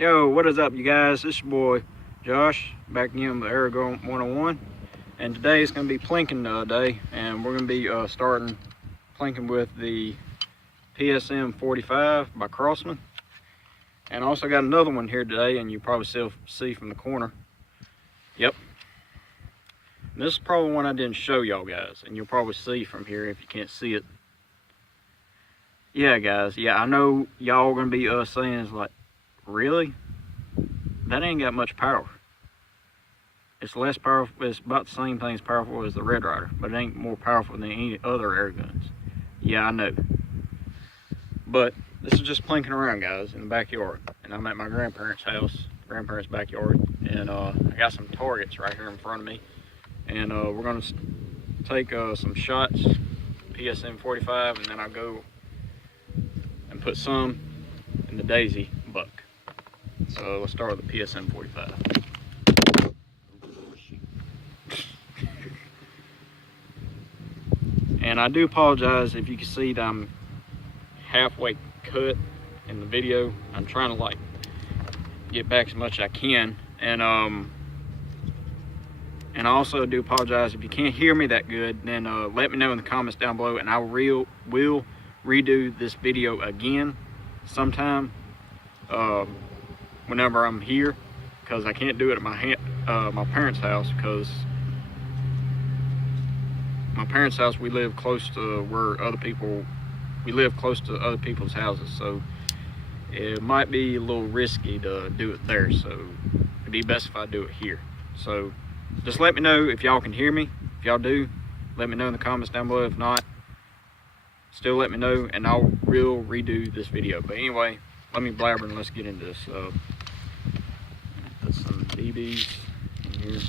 Yo, what is up, you guys? This is your boy Josh, back again with Airgun 101, and today is going to be plinking day, and we're going to be starting plinking with the PSM 45 by Crossman, and I also got another one here today, and you probably still see from the corner. Yep. And this is probably one I didn't show y'all guys, and you'll probably see from here if you can't see it. Yeah, guys. Yeah, I know y'all going to be saying it's like, really? That ain't got much power. It's less powerful. It's about the same thing as powerful as the Red Ryder, but it ain't more powerful than any other air guns. Yeah, I know. But this is just plinking around, guys, in the backyard. And I'm at my grandparents' house, grandparents' backyard, and I got some targets right here in front of me. And we're gonna take some shots, PSM 45, and then I'll go and put some in the Daisy buck. So let's start with the PSM 45. And I do apologize if you can see that I'm halfway cut in the video. I'm trying to like get back as much as I can. And I also do apologize if you can't hear me that good, then let me know in the comments down below, and I will redo this video again sometime whenever I'm here, because I can't do it at my parents' house, because my parents' house, we live close to other people's houses, so it might be a little risky to do it there, so it'd be best if I do it here. So just let me know if y'all can hear me. If y'all do, let me know in the comments down below. If not, still let me know, and I'll redo this video. But anyway, let me blabber and let's get into this. Put some BBs in here.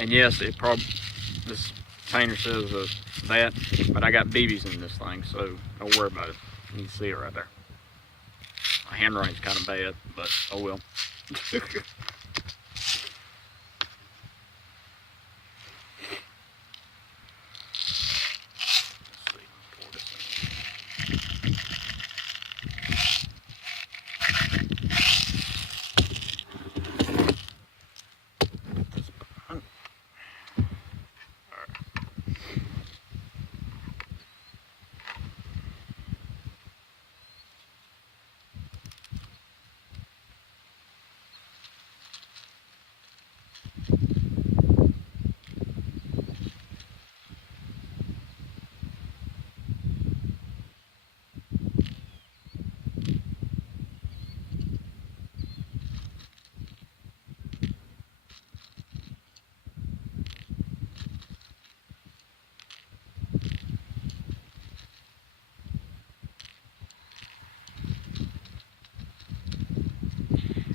And yes, this painter says that, but I got BBs in this thing, so don't worry about it. You can see it right there. My handwriting's kind of bad, but oh well.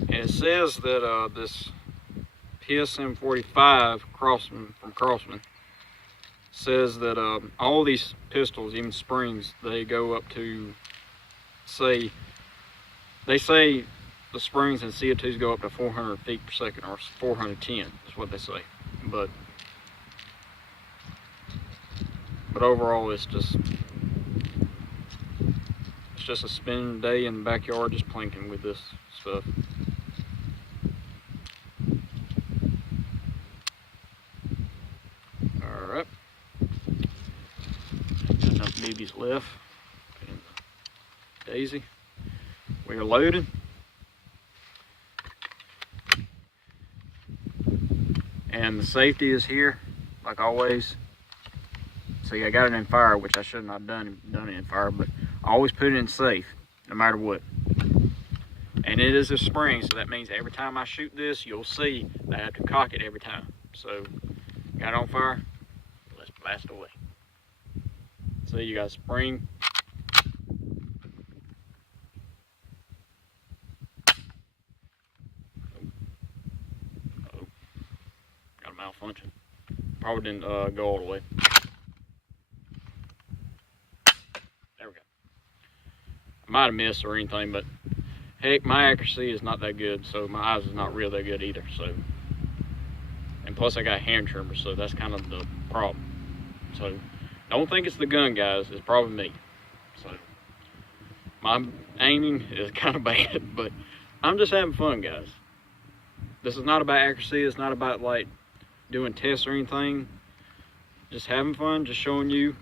And it says that this PSM 45 from Crossman says that all these pistols, even springs, they go up to, they say the springs and CO2s go up to 400 feet per second, or 410 is what they say. But overall, it's just a spinning day in the backyard, just plinking with this stuff. Alright. Got enough BBs left. Put in the Daisy. We are loaded. And the safety is here, like always. See, I got it in fire, which I should not have done it in fire, but I always put it in safe, no matter what. And it is a spring, so that means every time I shoot this, you'll see that I have to cock it every time. So, got it on fire, let's blast away. See, you got a spring. Oh, got a malfunction. Probably didn't go all the way. There we go. I might have missed or anything, but heck, my accuracy is not that good, so my eyes is not real that good either. So, and plus I got hand tremor, so that's kind of the problem. So don't think it's the gun, guys. It's probably me. So my aiming is kind of bad, but I'm just having fun, guys. This is not about accuracy. It's not about like doing tests or anything. Just having fun, just showing you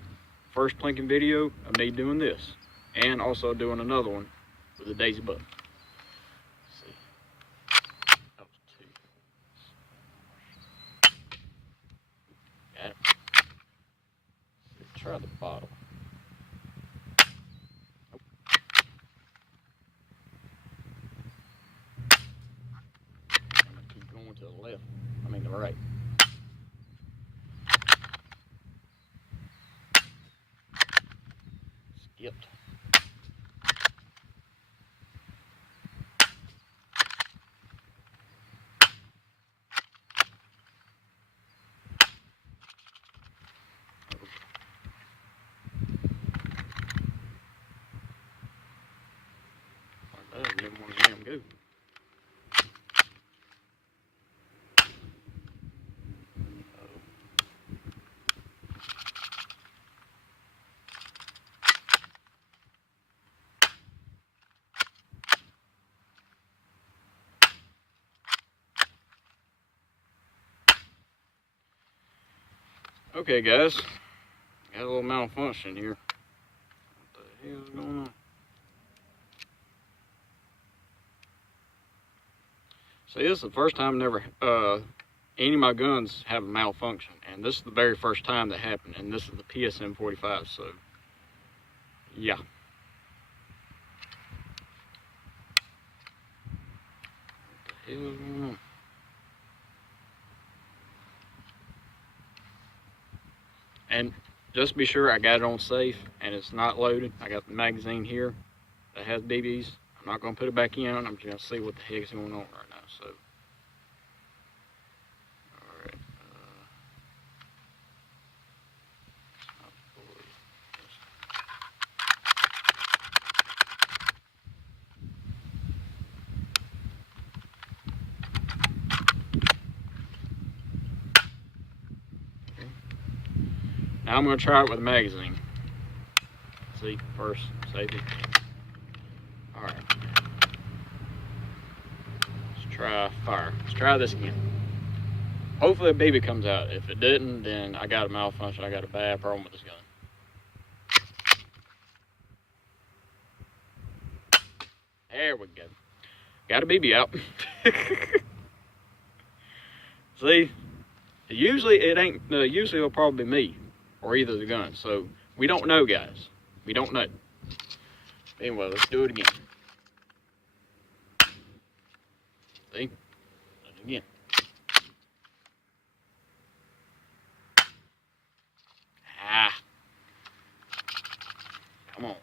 first plinking video of me doing this, and also doing another one with the daisy button. Let's see. That was 2. Got it. Let's try the bottle. I'm gonna keep going to the left. I mean the right. Skipped. I didn't want to see him go. Okay, guys, got a little malfunction here. What the hell is going on? See, this is the first time never any of my guns have a malfunction, and this is the very first time that happened, and this is the PSM 45, so yeah. What the hell is going on? And just be sure I got it on safe and it's not loaded. I got the magazine here that has BBs. I'm not going to put it back in. I'm just going to see what the heck is going on right now. So, all right. Now I'm going to try it with a magazine. See, first, safety. Alright. Let's try fire. Let's try this again. Hopefully a BB comes out. If it didn't, then I got a malfunction. I got a bad problem with this gun. There we go. Got a BB out. See, usually it ain't, usually it'll probably be me or either the gun. So we don't know, guys. We don't know. Anyway, let's do it again. See? Again. Ah. Come on.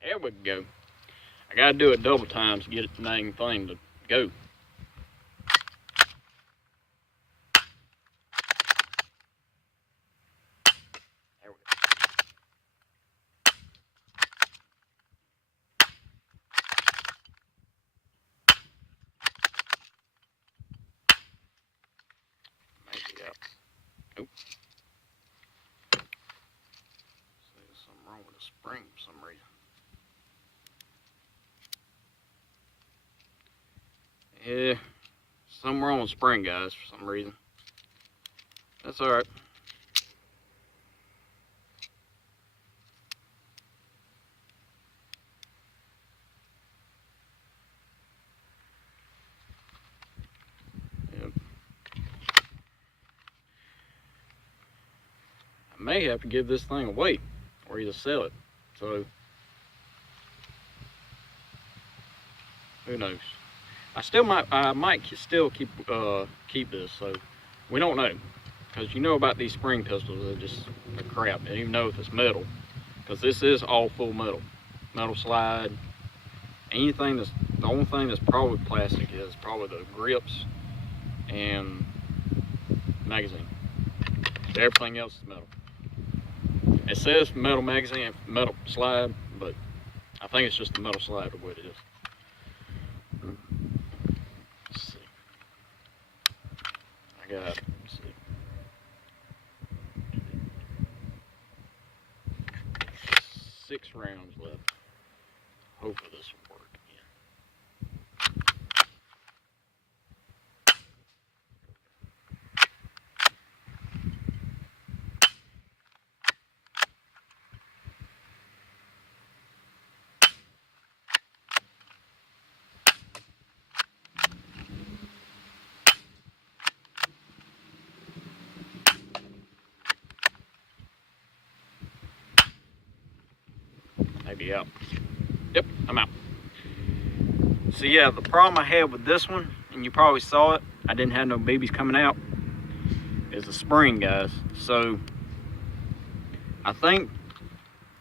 There we go. I gotta do it double times to get it the dang thing to go. There we go. Maybe out. Nope. See, there's something wrong with the spring for some reason. Yeah, something wrong with spring, guys, for some reason. That's all right. Yep. I may have to give this thing away or either sell it. So, who knows? I might still keep this, so we don't know. Because you know about these spring pistols, they're crap. I don't even know if it's metal, because this is all full metal slide. The only thing that's probably plastic is probably the grips and magazine. Everything else is metal. It says metal magazine, metal slide, but I think it's just the metal slide of what it is. Let's see. I got, let's see, 6 rounds left. Hopefully this will work again. Maybe out. Yep, I'm out. So yeah, the problem I had with this one, and you probably saw it, I didn't have no babies coming out, is the spring, guys. So I think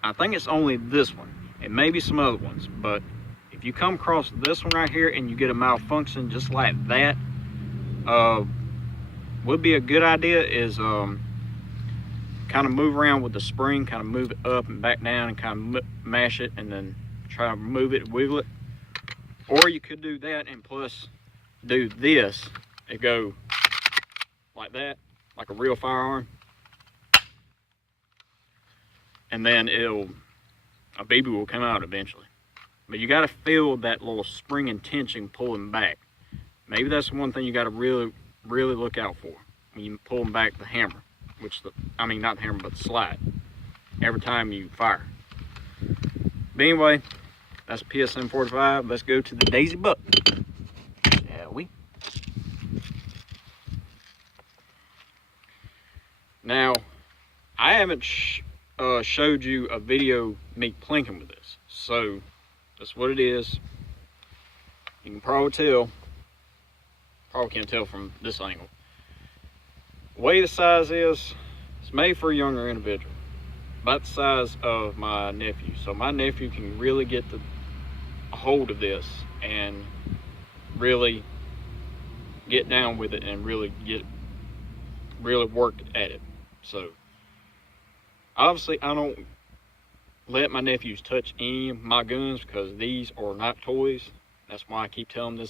it's only this one. It may be some other ones, but if you come across this one right here and you get a malfunction just like that, would be a good idea is kind of move around with the spring, kind of move it up and back down and kind of mash it and then try to move it, wiggle it. Or you could do that and plus do this and go like that, like a real firearm. And then a baby will come out eventually. But you got to feel that little spring and tension pulling back. Maybe that's one thing you got to really look out for when you pull them back the hammer, not the hammer, but the slide, every time you fire. But anyway, that's PSM 45. Let's go to the Daisy Buck, shall we? Now, I haven't showed you a video me plinking with this, so that's what it is. You can probably can't tell from this angle. The way the size is, it's made for a younger individual, about the size of my nephew. So my nephew can really get a hold of this and really get down with it and really work at it. So obviously I don't let my nephews touch any of my guns because these are not toys. That's why I keep telling them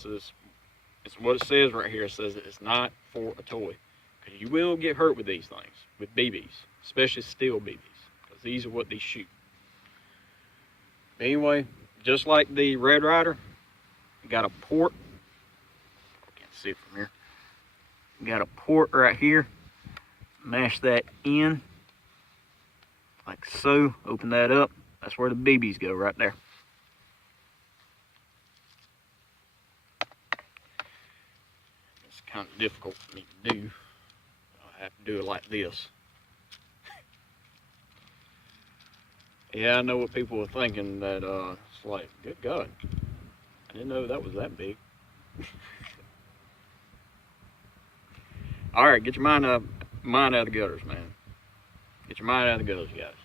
it's what it says right here. It says that it's not for a toy. Because you will get hurt with these things, with BBs, especially steel BBs, because these are what they shoot. But anyway, just like the Red Ryder, you got a port. Can't see it from here. You got a port right here. Mash that in, like so. Open that up. That's where the BBs go, right there. It's kind of difficult for me to do. I have to do it like this. Yeah, I know what people were thinking, that it's like, good God, I didn't know that was that big. All right, get your mind out of the gutters, man. Get your mind out of the gutters, guys.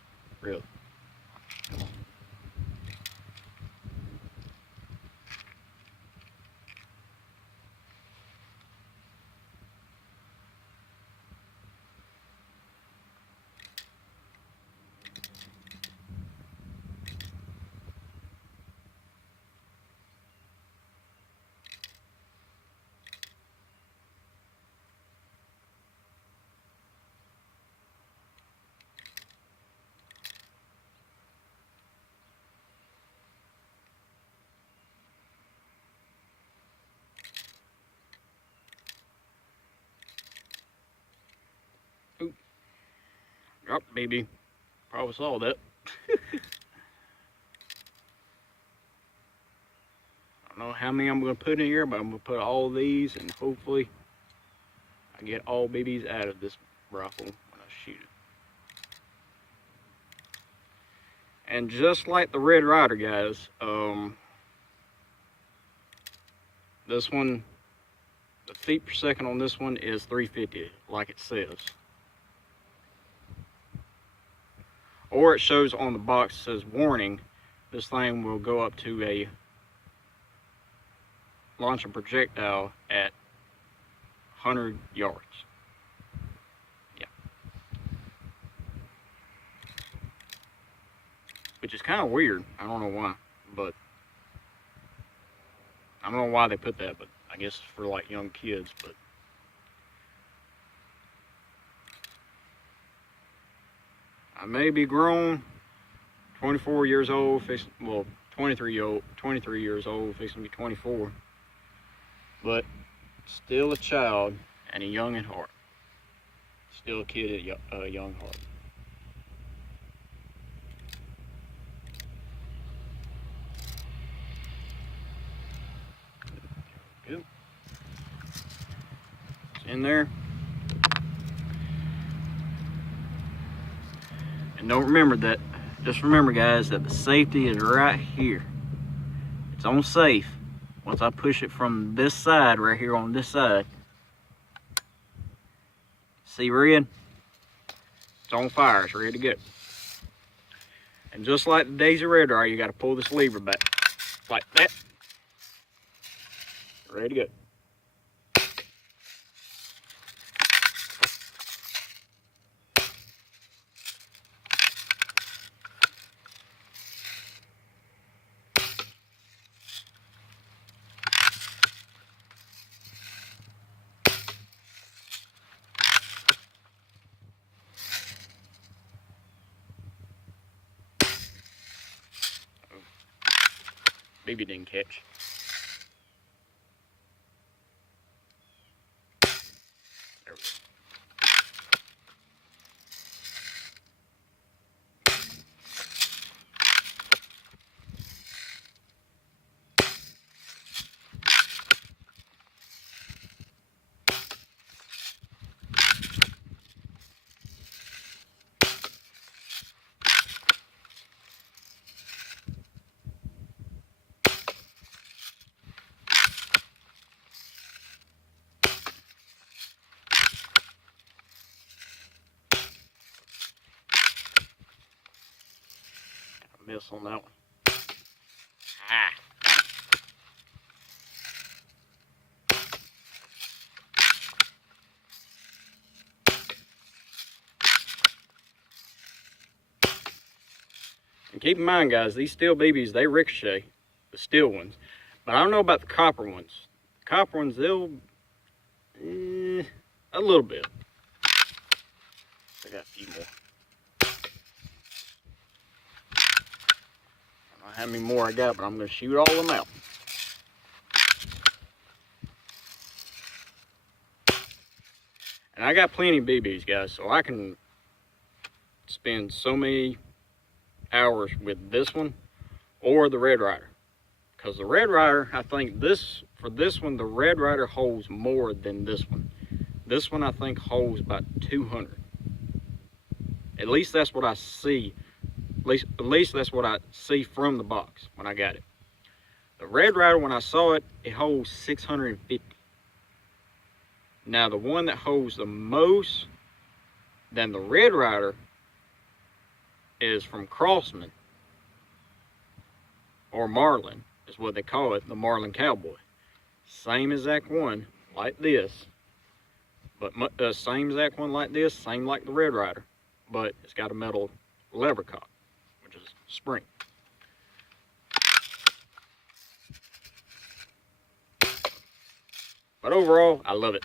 Really. Come on. Oh, baby. Probably saw that. I don't know how many I'm going to put in here, but I'm going to put all these, and hopefully I get all BBs out of this rifle when I shoot it. And just like the Red Ryder, guys, This one, the feet per second on this one is 350, like it says. Or it shows on the box, it says warning, this thing will go up to a launch a projectile at 100 yards. Yeah. Which is kind of weird. I don't know why, but I don't know why they put that, but I guess it's for like young kids. But I may be grown, 24 years old, well, 23 years old, fixing to be 24, but still a child and a young at heart. Still a kid at young heart. Good. It's in there. And don't remember that, just remember guys, that the safety is right here. It's on safe. Once I push it from this side, right here on this side, see red? It's on fire, it's ready to go. And just like the Daisy Red Dye, you gotta pull this lever back, like that. Ready to go. Maybe didn't catch. There we go. Miss on that one. Ah. And keep in mind, guys, these steel BBs, they ricochet, the steel ones. But I don't know about the copper ones. The copper ones, they'll, a little bit. I got a few more. I don't know how many more I got, but I'm going to shoot all of them out. And I got plenty of BBs, guys, so I can spend so many hours with this one or the Red Ryder. Because the Red Ryder, I think for this one, the Red Ryder holds more than this one. This one, I think, holds about 200. At least that's what I see. At least that's what I see from the box when I got it. The Red Ryder, when I saw it, it holds 650. Now, the one that holds the most than the Red Ryder is from Crossman, or Marlin, is what they call it, the Marlin Cowboy. Same exact one, like this, but same exact one like this, same like the Red Ryder, but it's got a metal lever cock, which is spring. But overall, I love it.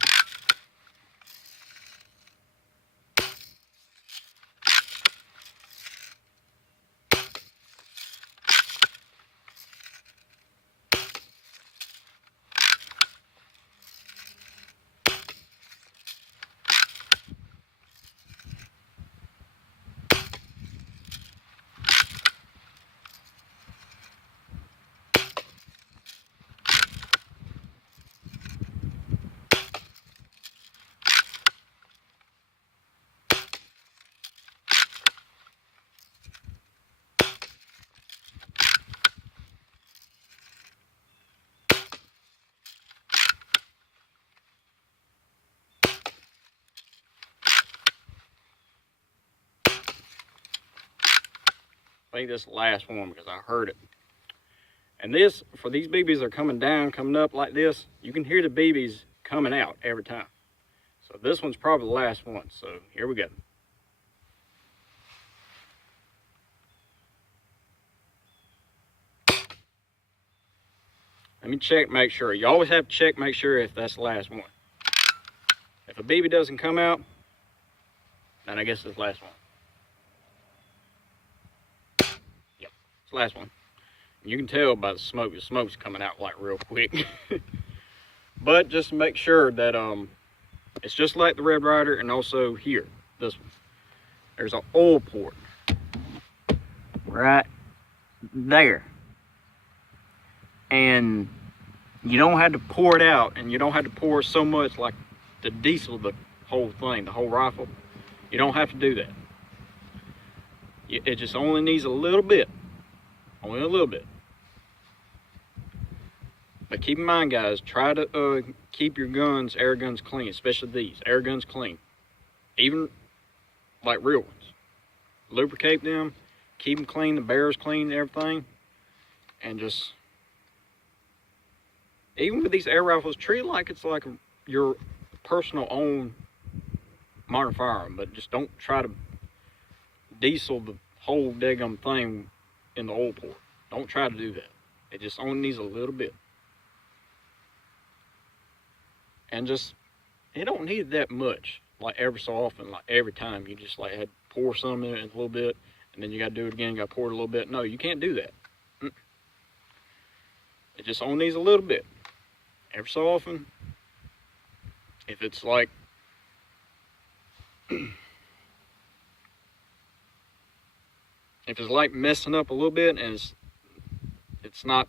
think this is the last one because I heard it. And this, for these BBs that are coming down, coming up like this, you can hear the BBs coming out every time. So this one's probably the last one. So here we go. Let me check, make sure. You always have to check, make sure if that's the last one. If a BB doesn't come out, then I guess it's the last one. Yep, it's the last one. And you can tell by the smoke's coming out like real quick. But just to make sure that it's just like the Red Ryder, and also here, this one. There's an oil port right there. And you don't have to pour it out, and you don't have to pour so much like the diesel, the whole thing, the whole rifle. You don't have to do that. It just only needs a little bit, only a little bit. But keep in mind, guys, try to keep your guns, air guns, clean, especially these air guns clean, even like real ones. Lubricate them, keep them clean, the barrels clean, everything, and just, even with these air rifles, treat it like it's like your personal own modern firearm, but just don't try to diesel the whole daggum thing in the oil port. Don't try to do that. It just only needs a little bit. And just, it don't need that much, like every so often, like every time. You just like had to pour some in it a little bit, and then you got to do it again, you got to pour it a little bit. No, you can't do that. It just only needs a little bit. Every so often, if it's like, if it's like messing up a little bit, and it's not,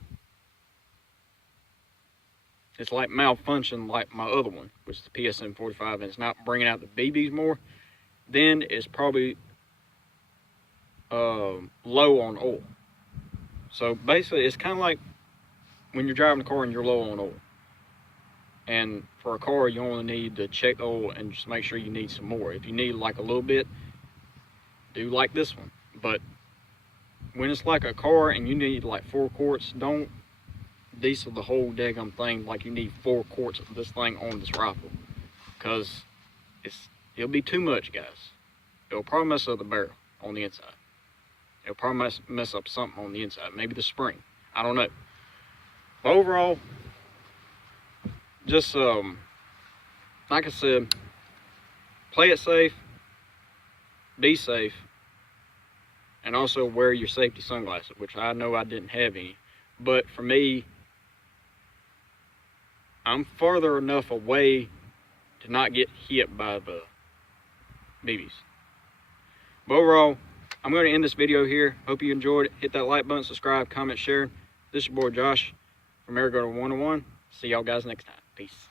it's like malfunction like my other one, which is the PSM 45, and it's not bringing out the BBs more, then it's probably low on oil. So basically, it's kind of like when you're driving a car and you're low on oil. And for a car, you only need to check the oil and just make sure you need some more. If you need like a little bit, do like this one. But when it's like a car and you need like 4 quarts, don't diesel the whole daggum thing like you need 4 quarts of this thing on this rifle, because it'll be too much, guys. It'll probably mess up the barrel on the inside. It'll probably mess up something on the inside, maybe the spring, I don't know. But overall, just like I said, play it safe, be safe, and also wear your safety sunglasses, which I know I didn't have any. But for me, I'm further enough away to not get hit by the BBs. But overall, I'm going to end this video here. Hope you enjoyed it. Hit that like button, subscribe, comment, share. This is your boy Josh from Airgun 101. See y'all guys next time. Peace.